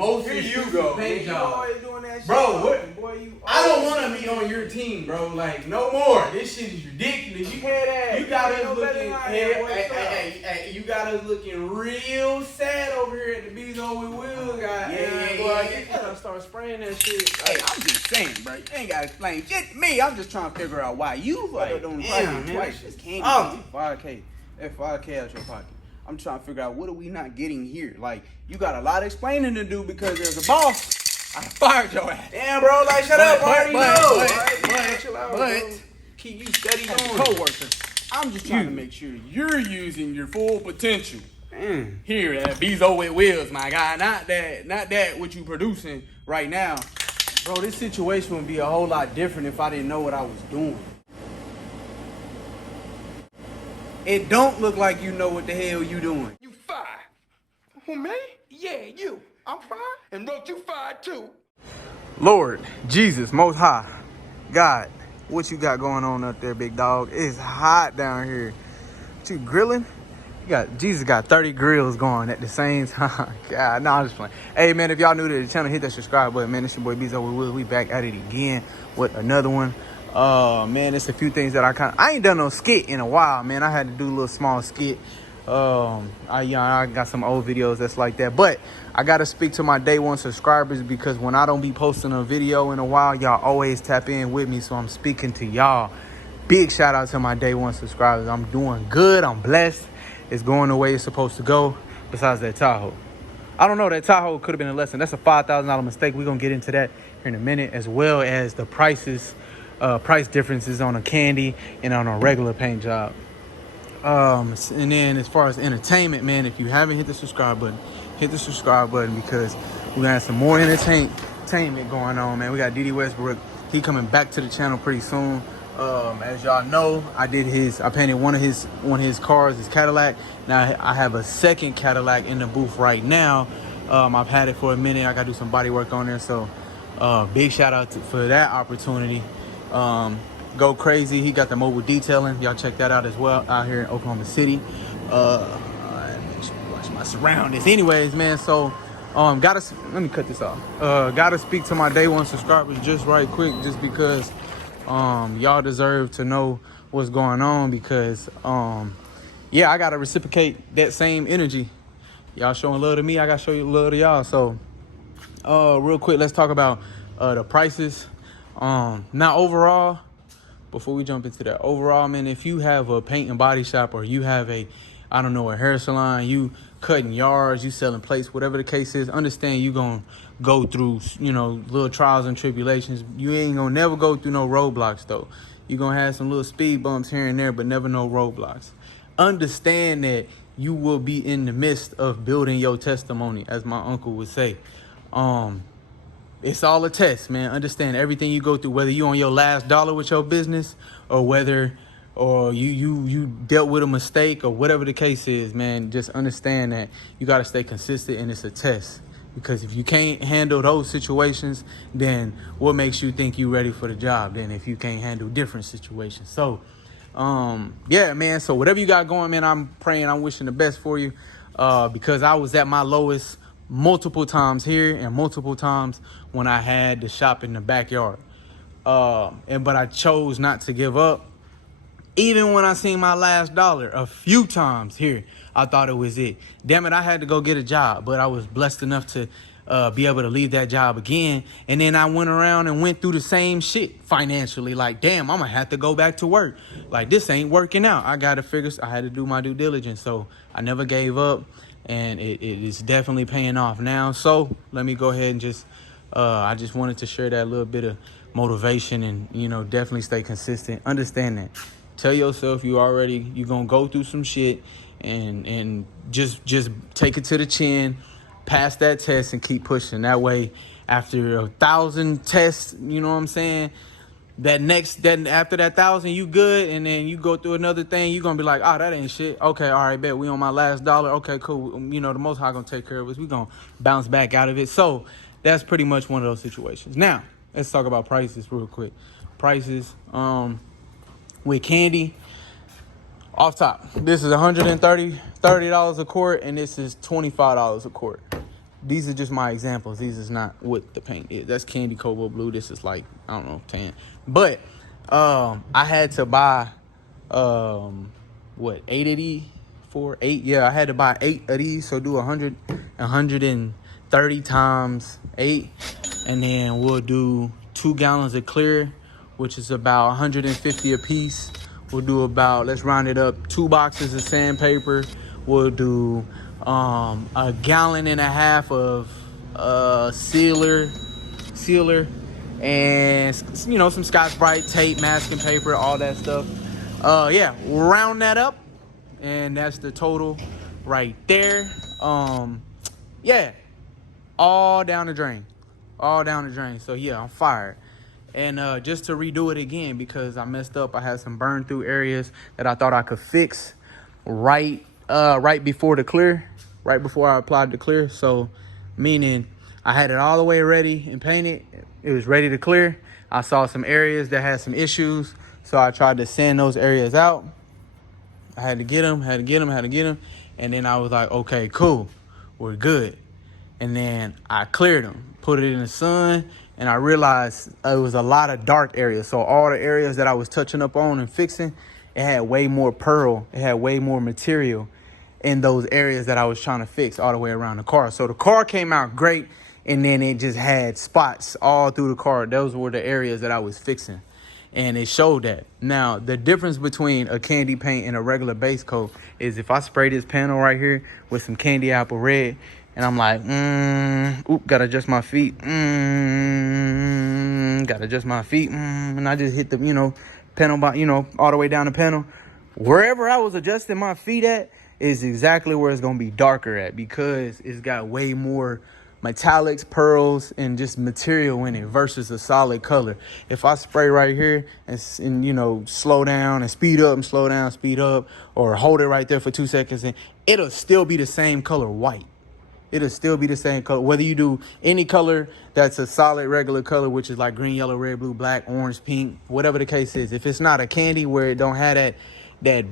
most expensive paint job. always doing that shit. Bro, what? Boy, I don't want to be on your team, bro. Like, no more. This shit is ridiculous. You got us looking. Hey, you got us looking real sad over here at the Bzoe with Will guy. Yeah. You gotta start spraying that shit. Hey, I'm just saying, bro. You ain't gotta explain shit to me. I'm just trying to figure out why you fucked up on the price twice. This can't be 5K. That's 5K out your pocket. I'm trying to figure out what are we not getting here. Like, you got a lot of explaining to do because there's a boss. I fired your ass. Damn, bro, like, shut up. But keep you steady as a going. co-worker, I'm just trying to make sure you're using your full potential. Here at Bzoe with Wheels, my guy. Not that what you producing right now. Bro, this situation would be a whole lot different if I didn't know what I was doing. It don't look like you know what the hell you doing. You fired. Who, me? Yeah, you. I'm fired. And wrote you fired too. Lord, Jesus, Most High, God, what you got going on up there, big dog? It's hot down here. What you grilling? Jesus got 30 grills going at the same time. God, no, I'm just playing. Hey, man, if y'all new to the channel, hit that subscribe button, man. It's your boy Bzoe. We back at it again with another one. Man, it's a few things that I ain't done no skit in a while, man. I had to do a little small skit. I got some old videos that's like that, but I gotta speak to my day one subscribers because when I don't be posting a video in a while, y'all always tap in with me, so I'm speaking to y'all. Big shout out to my day one subscribers. I'm doing good. I'm blessed. It's going the way it's supposed to go. Besides that Tahoe, I don't know, that Tahoe could have been a lesson. That's a $5,000 mistake. We're gonna get into that here in a minute, as well as the price differences on a candy and on a regular paint job. And then as far as entertainment, man, if you haven't hit the subscribe button, hit the subscribe button because we're gonna have some more entertainment going on, man. We got Dede Westbrook. He coming back to the channel pretty soon. As y'all know, I painted one of his cars, his Cadillac. Now I have a second Cadillac in the booth right now. I've had it for a minute. I gotta do some body work on there. So big shout out for that opportunity. Go crazy. He got the mobile detailing. Y'all check that out as well out here in Oklahoma City. Watch my surroundings. Anyways, man, so let me cut this off. Gotta speak to my day one subscribers just right quick, just because y'all deserve to know what's going on, because yeah, I gotta reciprocate that same energy. Y'all showing love to me, I gotta show you love to y'all. So real quick, let's talk about the prices. Now overall, before we jump into that, overall, man, if you have a paint and body shop, or you have a hair salon, you cutting yards, you selling plates, whatever the case is, understand you gonna go through, little trials and tribulations. You ain't gonna never go through no roadblocks though. You gonna have some little speed bumps here and there, but never no roadblocks. Understand that you will be in the midst of building your testimony, as my uncle would say. It's all a test, man. Understand everything you go through, whether you on your last dollar with your business, or whether you dealt with a mistake, or whatever the case is, man. Just understand that you got to stay consistent, and it's a test. Because if you can't handle those situations, then what makes you think you ready for the job then, if you can't handle different situations? So yeah, man, so whatever you got going, man, I'm praying, I'm wishing the best for you, because I was at my lowest multiple times here and multiple times when I had the shop in the backyard, but I chose not to give up. Even when I seen my last dollar a few times here, I thought it was it. Damn it, I had to go get a job, but I was blessed enough to be able to leave that job again. And then I went around and went through the same shit financially. Like, damn, I'm gonna have to go back to work. Like, this ain't working out. I had to do my due diligence. So I never gave up, and it is definitely paying off now. So let me go ahead and I just wanted to share that little bit of motivation, and, definitely stay consistent. Understand that. Tell yourself you're gonna go through some shit, and just take it to the chin, pass that test, and keep pushing. That way, after 1,000 tests, you know what I'm saying, after that 1,000, you good, and then you go through another thing, you're gonna be like, oh, that ain't shit. Okay, all right, bet we on my last dollar. Okay, cool. The Most High gonna take care of us. We gonna bounce back out of it. So that's pretty much one of those situations. Now let's talk about prices real quick. Prices, with candy, off top, this is $130 a quart, and this is $25 a quart. these are just my examples. These is not what the paint is. That's candy cobalt blue. This is like, I don't know, tan. But I had to buy what, 8 of these? 8? Yeah, I had to buy 8 of these. So do 130 times 8, and then we'll do 2 gallons of clear, which is about 150 a piece. We'll do about, let's round it up, 2 boxes of sandpaper. We'll do a gallon and a half of sealer, and you know, some Scotch-Brite, tape, masking paper, all that stuff. Yeah, we'll round that up, and that's the total right there. Yeah, all down the drain, So yeah, I'm fired. And just to redo it again, because I messed up, I had some burn through areas that I thought I could fix right before the clear, right before I applied the clear. So meaning I had it all the way ready and painted. It was ready to clear. I saw some areas that had some issues, so I tried to sand those areas out. I had to get them. And then I was like, okay, cool, we're good. And then I cleared them, put it in the sun, and I realized it was a lot of dark areas. So all the areas that I was touching up on and fixing, it had way more pearl. It had way more material in those areas that I was trying to fix all the way around the car. So the car came out great, and then it just had spots all through the car. Those were the areas that I was fixing, and it showed that. Now, the difference between a candy paint and a regular base coat is if I spray this panel right here with some candy apple red, and I'm like, gotta adjust my feet, and I just hit the, panel, all the way down the panel. Wherever I was adjusting my feet at is exactly where it's gonna be darker at, because it's got way more metallics, pearls, and just material in it versus a solid color. If I spray right here and slow down and speed up and slow down, speed up, or hold it right there for 2 seconds, and it'll still be the same color white. It'll still be the same color. Whether you do any color that's a solid regular color, which is like green, yellow, red, blue, black, orange, pink, whatever the case is. If it's not a candy where it don't have that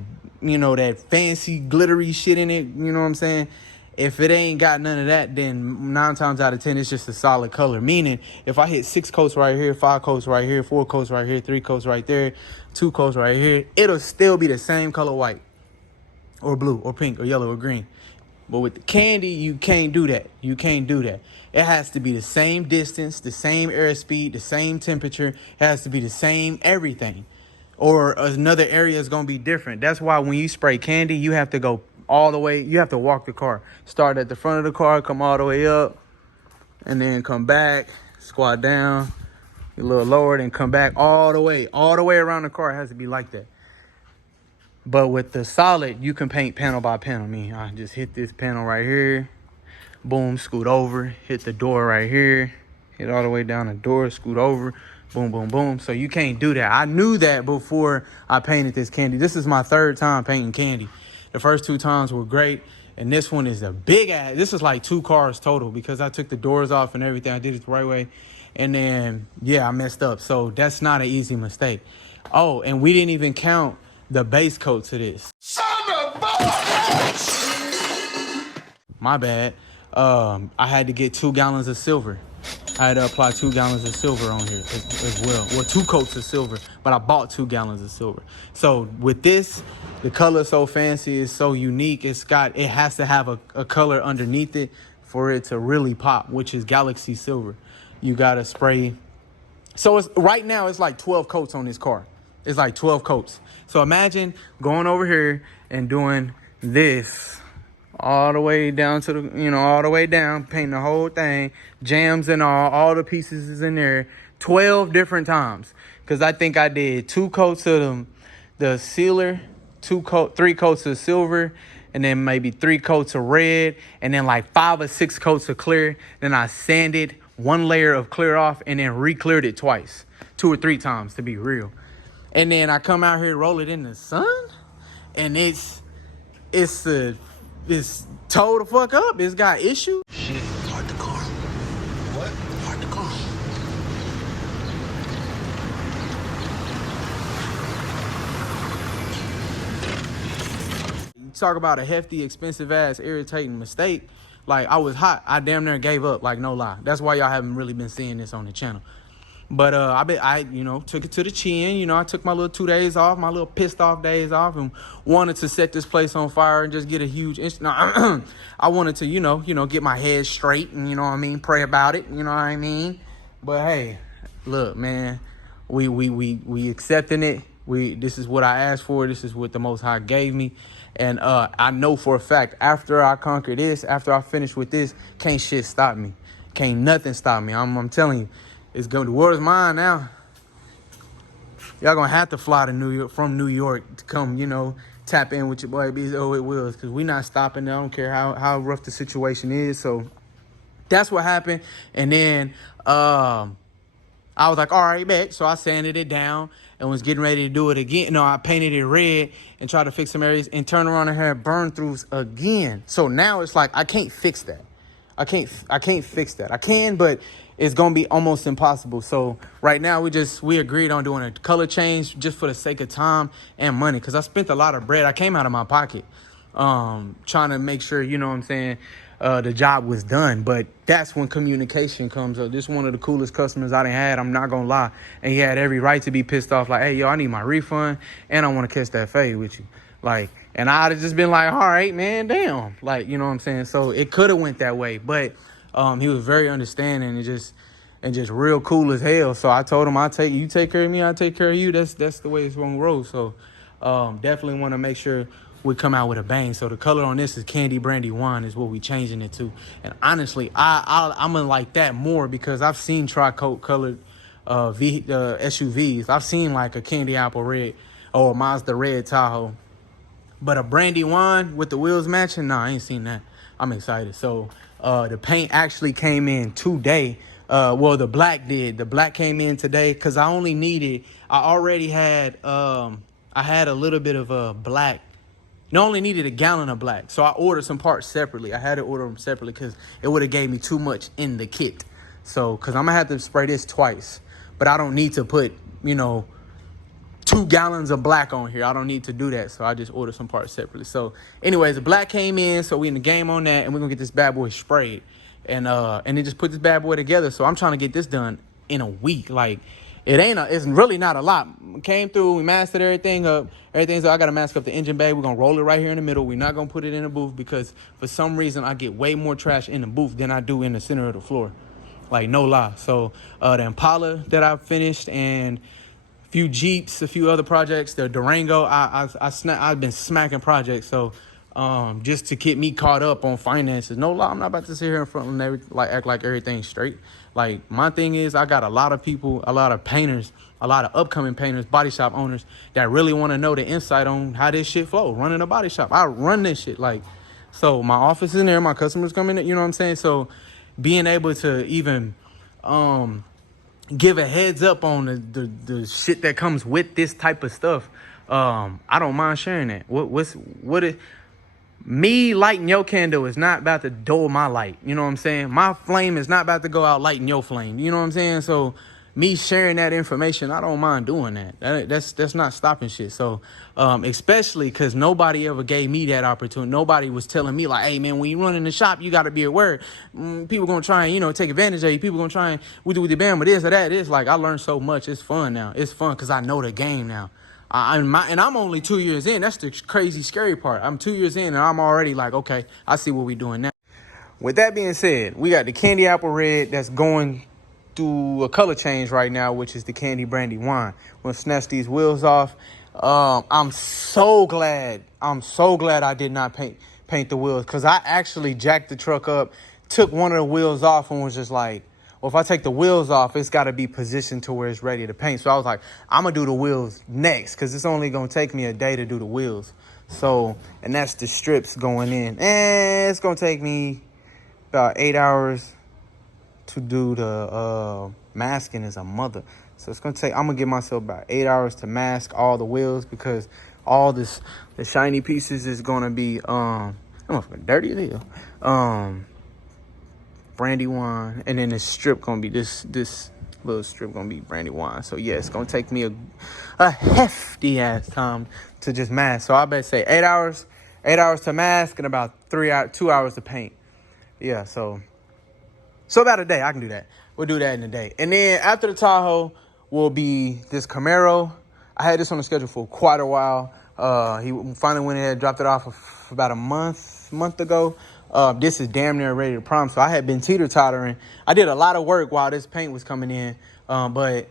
fancy glittery shit in it, you know what I'm saying? If it ain't got none of that, then 9 times out of 10, it's just a solid color. Meaning, if I hit 6 coats right here, 5 coats right here, 4 coats right here, 3 coats right there, 2 coats right here, it'll still be the same color white or blue or pink or yellow or green. But with the candy, you can't do that. It has to be the same distance, the same airspeed, the same temperature. It has to be the same everything. Or another area is going to be different. That's why when you spray candy, you have to go all the way. You have to walk the car. Start at the front of the car, come all the way up, and then come back, squat down, a little lower, then come back all the way around the car. It has to be like that. But with the solid, you can paint panel by panel. I just hit this panel right here, boom, scoot over, hit the door right here, hit all the way down the door, scoot over, boom, boom, boom. So you can't do that. I knew that before I painted this candy. This is my 3rd time painting candy. The first 2 times were great, and this one is a big ass. This is like 2 cars total, because I took the doors off and everything. I did it the right way, and then, yeah, I messed up. So that's not an easy mistake. Oh, and we didn't even count the base coat to this. Son of a bitch! My bad. I had to get 2 gallons of silver. I had to apply 2 gallons of silver on here as well. Well, 2 coats of silver, but I bought 2 gallons of silver. So with this, the color is so fancy, it's so unique. It has to have a color underneath it for it to really pop, which is Galaxy Silver. You gotta spray. So right now it's like 12 coats on this car. It's like 12 coats. So imagine going over here and doing this all the way down to all the way down, painting the whole thing, jams and all the pieces is in there 12 different times. Because I think I did 2 coats of the sealer, 3 coats of silver, and then maybe 3 coats of red, and then like 5 or 6 coats of clear. Then I sanded 1 layer of clear off and then re-cleared it twice, 2 or 3 times to be real. And then I come out here, roll it in the sun, and it's towed the fuck up. It's got issues. Shit, park the car. What? Park the car. You talk about a hefty, expensive ass, irritating mistake. Like, I was hot. I damn near gave up, like, no lie. That's why y'all haven't really been seeing this on the channel. But I took it to the chin. You know, I took my little 2 days off, my little pissed off days off, and wanted to set this place on fire and just get a huge. I wanted to, get my head straight and, you know what I mean, pray about it. You know what I mean? But hey, look, man, we accepting it. This is what I asked for. This is what the Most High gave me. And I know for a fact, after I conquer this, after I finish with this, can't shit stop me. Can't nothing stop me. I'm telling you. The world is mine now. Y'all gonna have to fly to New York from New York to come, tap in with your boy Bzoe It Wills, because we not stopping. I don't care how rough the situation is. So that's what happened. And then I was like, all right, bet. So I sanded it down and was getting ready to do it again. No, I painted it red and tried to fix some areas and turn around and had burn throughs again. So now it's like I can't fix that. I can't fix that. I can, but it's gonna be almost impossible. So right now we agreed on doing a color change just for the sake of time and money, because I spent a lot of bread. I came out of my pocket trying to make sure, the job was done. But that's when communication comes up. This is one of the coolest customers I done had, I'm not gonna lie. And he had every right to be pissed off, like, hey, yo, I need my refund and I want to catch that fade with you. Like, and I'd have just been like, all right, man, damn. Like, you know what I'm saying? So it could have went that way, but he was very understanding and just real cool as hell. So I told him, you take care of me, I'll take care of you. That's the way it's gonna roll. So definitely want to make sure we come out with a bang. So the color on this is Candy Brandy Wine is what we changing it to. And honestly, I'm gonna like that more, because I've seen tri-coat colored SUVs. I've seen like a candy apple red or a Mazda red Tahoe. But a brandy wine with the wheels matching, nah, I ain't seen that. I'm excited. So the paint actually came in today. Well, the black did. The black came in today because I already had, I had a little bit of black. I only needed a gallon of black. So I ordered some parts separately. I had to order them separately because it would have gave me too much in the kit. So, because I'm going to have to spray this twice. But I don't need to put, 2 gallons of black on here. I don't need to do that. So I just ordered some parts separately. So anyways, the black came in. So we in the game on that. And we're going to get this bad boy sprayed. And then just put this bad boy together. So I'm trying to get this done in a week. Like, it's really not a lot. Came through, we mastered everything up. So I got to mask up the engine bay. We're going to roll it right here in the middle. We're not going to put it in the booth because for some reason I get way more trash in the booth than I do in the center of the floor. Like, no lie. So the Impala that I finished and a few Jeeps, a few other projects, the Durango, I've been smacking projects. So just to get me caught up on finances. No lie, I'm not about to sit here in front and act like everything's straight. Like, my thing is, I got a lot of people, a lot of painters, a lot of upcoming painters, body shop owners that really want to know the insight on how this shit flow, running a body shop. I run this shit. Like, so my office is in there, my customers come in, you know what I'm saying? So being able to even give a heads up on the shit that comes with this type of stuff, I don't mind sharing that. Me lighting your candle is not about to dull my light. You know what I'm saying? My flame is not about to go out lighting your flame. You know what I'm saying? So me sharing that information, I don't mind doing that. That's not stopping shit. So especially because nobody ever gave me that opportunity. Nobody was telling me like, hey man, when you run in the shop, you got to be aware. People gonna try and take advantage of you. People gonna try and with the band with this or that. It's like I learned so much. It's fun now. It's fun because I know the game now. And I'm only 2 years in. That's the crazy, scary part. I'm 2 years in, and I'm already like, okay, I see what we're doing now. With that being said, we got the Candy Apple Red that's going through a color change right now, which is the Candy Brandy Wine. We're going to snatch these wheels off. I'm so glad I did not paint the wheels, because I actually jacked the truck up, took one of the wheels off, and was just like, well, if I take the wheels off, it's got to be positioned to where it's ready to paint. So I was like, I'm going to do the wheels next because it's only going to take me a day to do the wheels. So, and that's the strips going in. And it's going to take me about 8 hours to do the masking as a mother. So it's going to take, I'm going to give myself about 8 hours to mask all the wheels because all the shiny pieces is going to be, I'm dirty as hell. Brandy wine, and then the strip gonna be this little strip gonna be brandy wine. So yeah, it's gonna take me a hefty ass time to just mask. So I better say 8 hours to mask and about 2 hours to paint. yeah, so about a day, I can do that. We'll do that in a day. And then after the Tahoe will be this Camaro. I had this on the schedule for quite a while. He finally went ahead and dropped it off about a month ago. This is damn near ready to prom. So I had been teeter-tottering. I did a lot of work while this paint was coming in. But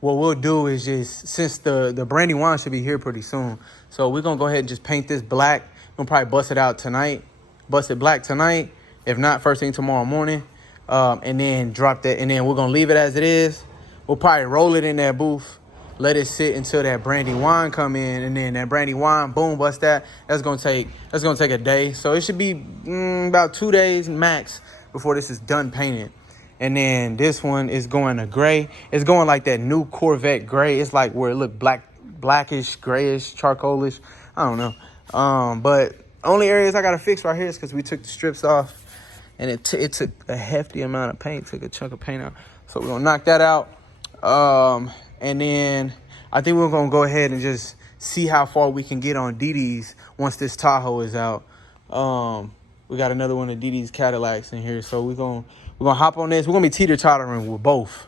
what we'll do is just, since the brandy wine should be here pretty soon, so we're going to go ahead and just paint this black. We'll probably bust it out tonight. Bust it black tonight. If not, first thing tomorrow morning. And then drop that. And then we're going to leave it as it is. We'll probably roll it in that booth. Let it sit until that brandy wine come in. And then that brandy wine, boom, bust that. That's going to take a day. So it should be about 2 days max before this is done painted. And then this one is going to gray. It's going like that new Corvette gray. It's like where it look blackish, grayish, charcoalish. I don't know. But only areas I got to fix right here is because we took the strips off. And it took a hefty amount of paint. Took a chunk of paint out. So we're going to knock that out. And then I think we're going to go ahead and just see how far we can get on DD's once this Tahoe is out. We got another one of DD's Cadillacs in here. So we're gonna hop on this. We're going to be teeter-tottering with both.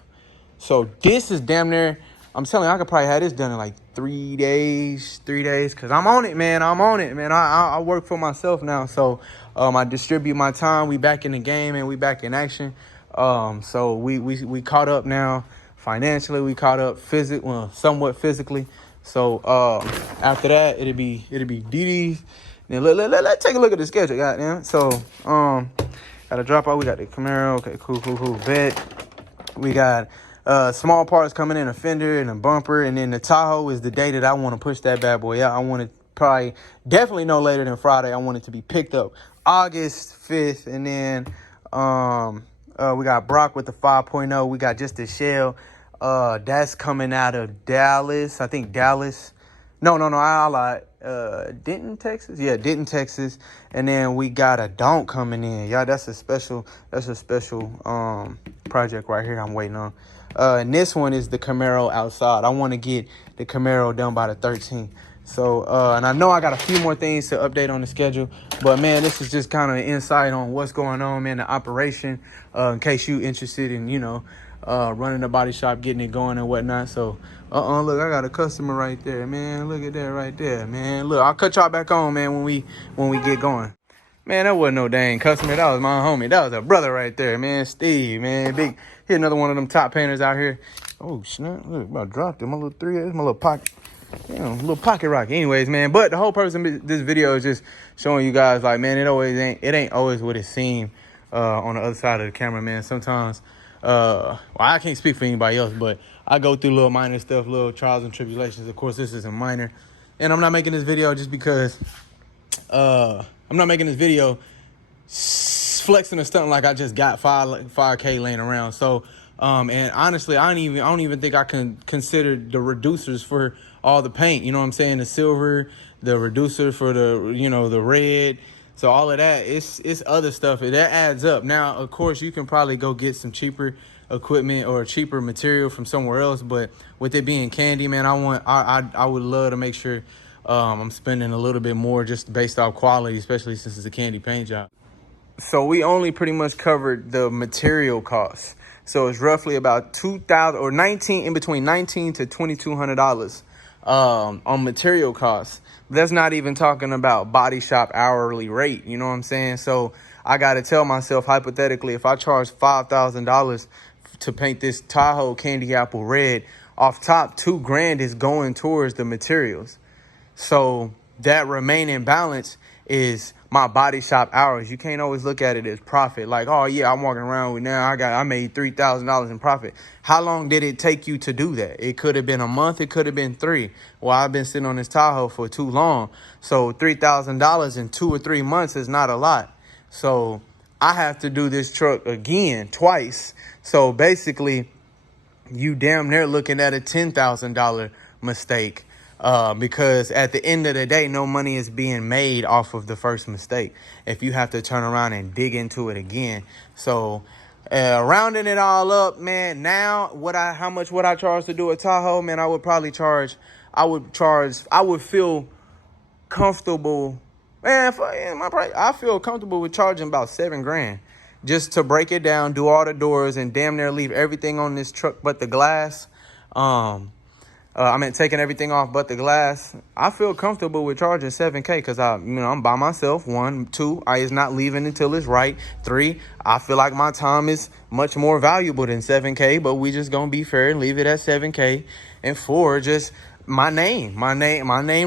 So this is damn near, I'm telling you, I could probably have this done in like 3 days. Because I'm on it, man. I work for myself now. So I distribute my time. We back in the game and we back in action. So we caught up now. Financially, we caught up somewhat physically. So after that, it'll be DD's. Then let's take a look at the schedule, goddamn. So got a drop out. We got the Camaro. Okay, cool. Bet. We got small parts coming in, a fender and a bumper, and then the Tahoe is the day that I want to push that bad boy out. I want it definitely no later than Friday. I want it to be picked up August 5th, and then we got Brock with the 5.0. We got just the shell. That's coming out of Dallas. I think Dallas. No, I lied. Denton, Texas. Yeah, Denton, Texas. And then we got a Don't coming in. Yeah, that's a special project right here I'm waiting on. And this one is the Camaro outside. I want to get the Camaro done by the 13th. So, and I know I got a few more things to update on the schedule, but man, this is just kind of an insight on what's going on, man, the operation, in case you interested in, running the body shop, getting it going and whatnot. So, look, I got a customer right there, man. Look at that right there, man. Look, I'll cut y'all back on, man, when we get going. Man, that wasn't no dang customer. That was my homie. That was a brother right there, man. Steve, man. Big. Here's another one of them top painters out here. Oh, snap. Look, about dropped it. My little my little pocket. Little pocket rocket. Anyways, man. But the whole purpose of this video is just showing you guys, like, man, it ain't always what it seems on the other side of the camera, man. Sometimes, well, I can't speak for anybody else, but I go through little minor stuff, little trials and tribulations. Of course, this isn't minor. And I'm not making this video just because I'm not making this video flexing or stunting like I just got 5K laying around. So, and honestly, I don't even think I can consider the reducers for all the paint. You know what I'm saying? The silver, the reducer for the, the red. So all of that, it's other stuff. That adds up. Now, of course, you can probably go get some cheaper equipment or cheaper material from somewhere else. But with it being candy, man, I would love to make sure I'm spending a little bit more just based off quality, especially since it's a candy paint job. So we only pretty much covered the material costs. So it's roughly about $2,000 or in between $1,900 to $2,200 on material costs. But that's not even talking about body shop hourly rate. You know what I'm saying? So I got to tell myself, hypothetically, if I charge $5,000 to paint this Tahoe candy apple red, off top, $2,000 is going towards the materials. So that remaining balance is my body shop hours. You can't always look at it as profit. Like, oh yeah, I'm walking around with now I made $3,000 in profit. How long did it take you to do that? It could have been a month. It could have been 3. Well, I've been sitting on this Tahoe for too long. So $3,000 in 2 or 3 months is not a lot. So I have to do this truck again twice. So basically, you damn near looking at a $10,000 mistake. Because at the end of the day, no money is being made off of the first mistake if you have to turn around and dig into it again. So rounding it all up, man, now how much would I charge to do a Tahoe? Man, I would feel comfortable. Man, I feel comfortable with charging about $7,000. just to break it down, do all the doors, and damn near leave everything on this truck but the glass. I meant taking everything off but the glass. I feel comfortable with charging $7K because I'm by myself. 1, 2, I is not leaving until it's right. 3, I feel like my time is much more valuable than $7K, but we just gonna be fair and leave it at $7K. And 4, just my name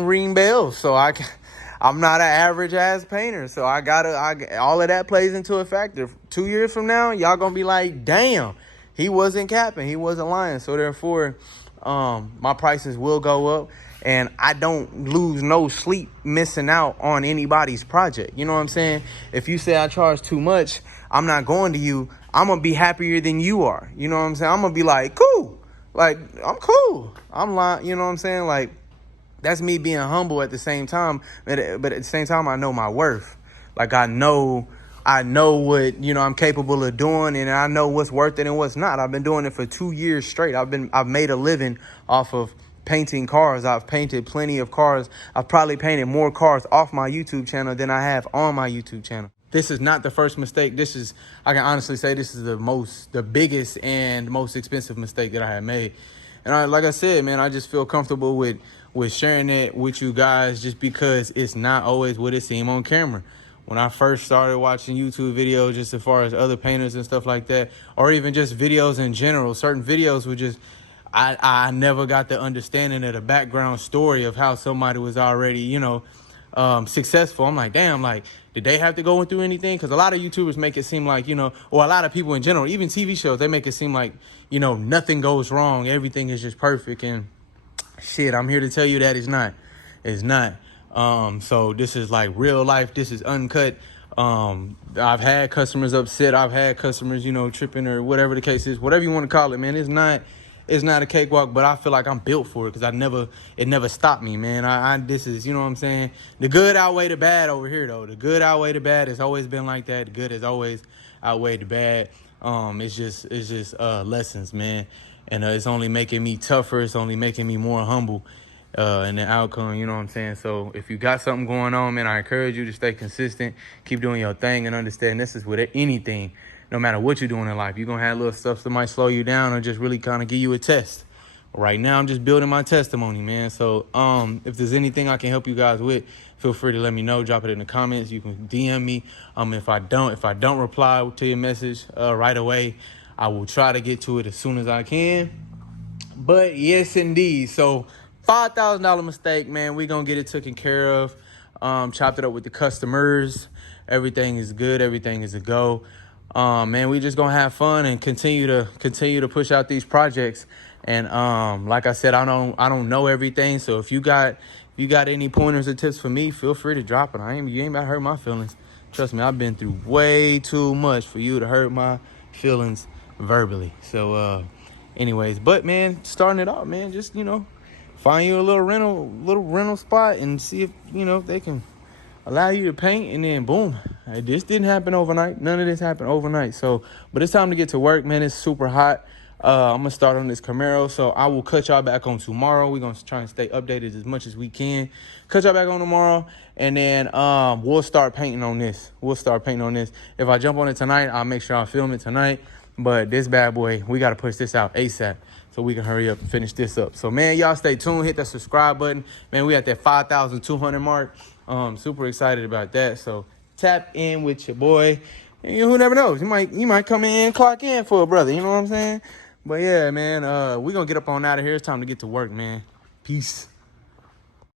ring bells. So I'm not an average ass painter. So all of that plays into a factor. 2 years from now, y'all gonna be like, damn, he wasn't capping, he wasn't lying. So therefore, my prices will go up, and I don't lose no sleep missing out on anybody's project. You know what I'm saying? If you say I charge too much, I'm not going to you. I'm gonna be happier than you are. You know what I'm saying? I'm gonna be like, cool. Like, I'm cool. I'm like, you know what I'm saying? Like, that's me being humble at the same time. But at the same time, I know my worth. Like, I know what, I'm capable of doing, and I know what's worth it and what's not. I've been doing it for 2 years straight. I've made a living off of painting cars. I've painted plenty of cars. I've probably painted more cars off my YouTube channel than I have on my YouTube channel. This is not the first mistake. I can honestly say this is the biggest and most expensive mistake that I have made. And like I said, man, I just feel comfortable with sharing it with you guys just because it's not always what it seems on camera. When I first started watching YouTube videos, just as far as other painters and stuff like that, or even just videos in general, certain videos were just, I never got the understanding of the background story of how somebody was already, successful. I'm like, damn, like, did they have to go through anything? Because a lot of YouTubers make it seem like, or a lot of people in general, even TV shows, they make it seem like, nothing goes wrong. Everything is just perfect. And shit, I'm here to tell you that it's not. It's not. So this is like real life. This is uncut. I've had customers upset. I've had customers, tripping or whatever the case is, whatever you want to call it, man. It's not a cakewalk, but I feel like I'm built for it because it never stopped me, man. This is, you know what I'm saying? The good outweigh the bad over here, though. The good outweigh the bad. It's always been like that. The good has always outweighed the bad. It's just lessons, man. And it's only making me tougher. It's only making me more humble. And the outcome, you know what I'm saying? So if you got something going on, man, I encourage you to stay consistent, keep doing your thing, and understand this is with anything. No matter what you're doing in life, you're going to have little stuff that might slow you down or just really kind of give you a test. Right now, I'm just building my testimony, man. So if there's anything I can help you guys with, feel free to let me know. Drop it in the comments. You can DM me. If I don't reply to your message right away, I will try to get to it as soon as I can. But yes, indeed. So $5,000 mistake, man. We're going to get it taken care of. Chopped it up with the customers. Everything is good. Everything is a go. Man, we just gonna have fun and continue to push out these projects. And like I said, I don't know everything. So if you got any pointers or tips for me, feel free to drop it. You ain't about to hurt my feelings. Trust me, I've been through way too much for you to hurt my feelings verbally. So anyways, but man, starting it off, man, just find you a little rental spot and see if they can allow you to paint, and then boom. This didn't happen overnight. None of this happened overnight. So, but it's time to get to work, man. It's super hot. I'm going to start on this Camaro. So I will cut y'all back on tomorrow. We're going to try and stay updated as much as we can. Cut y'all back on tomorrow. And then we'll start painting on this. If I jump on it tonight, I'll make sure I film it tonight. But this bad boy, we got to push this out ASAP so we can hurry up and finish this up. So, man, y'all stay tuned. Hit that subscribe button. Man, we at that 5,200 mark. Super excited about that. So tap in with your boy. And who never knows? You might come in, clock in for a brother. You know what I'm saying? But yeah, man, we're gonna get up on out of here. It's time to get to work, man. Peace.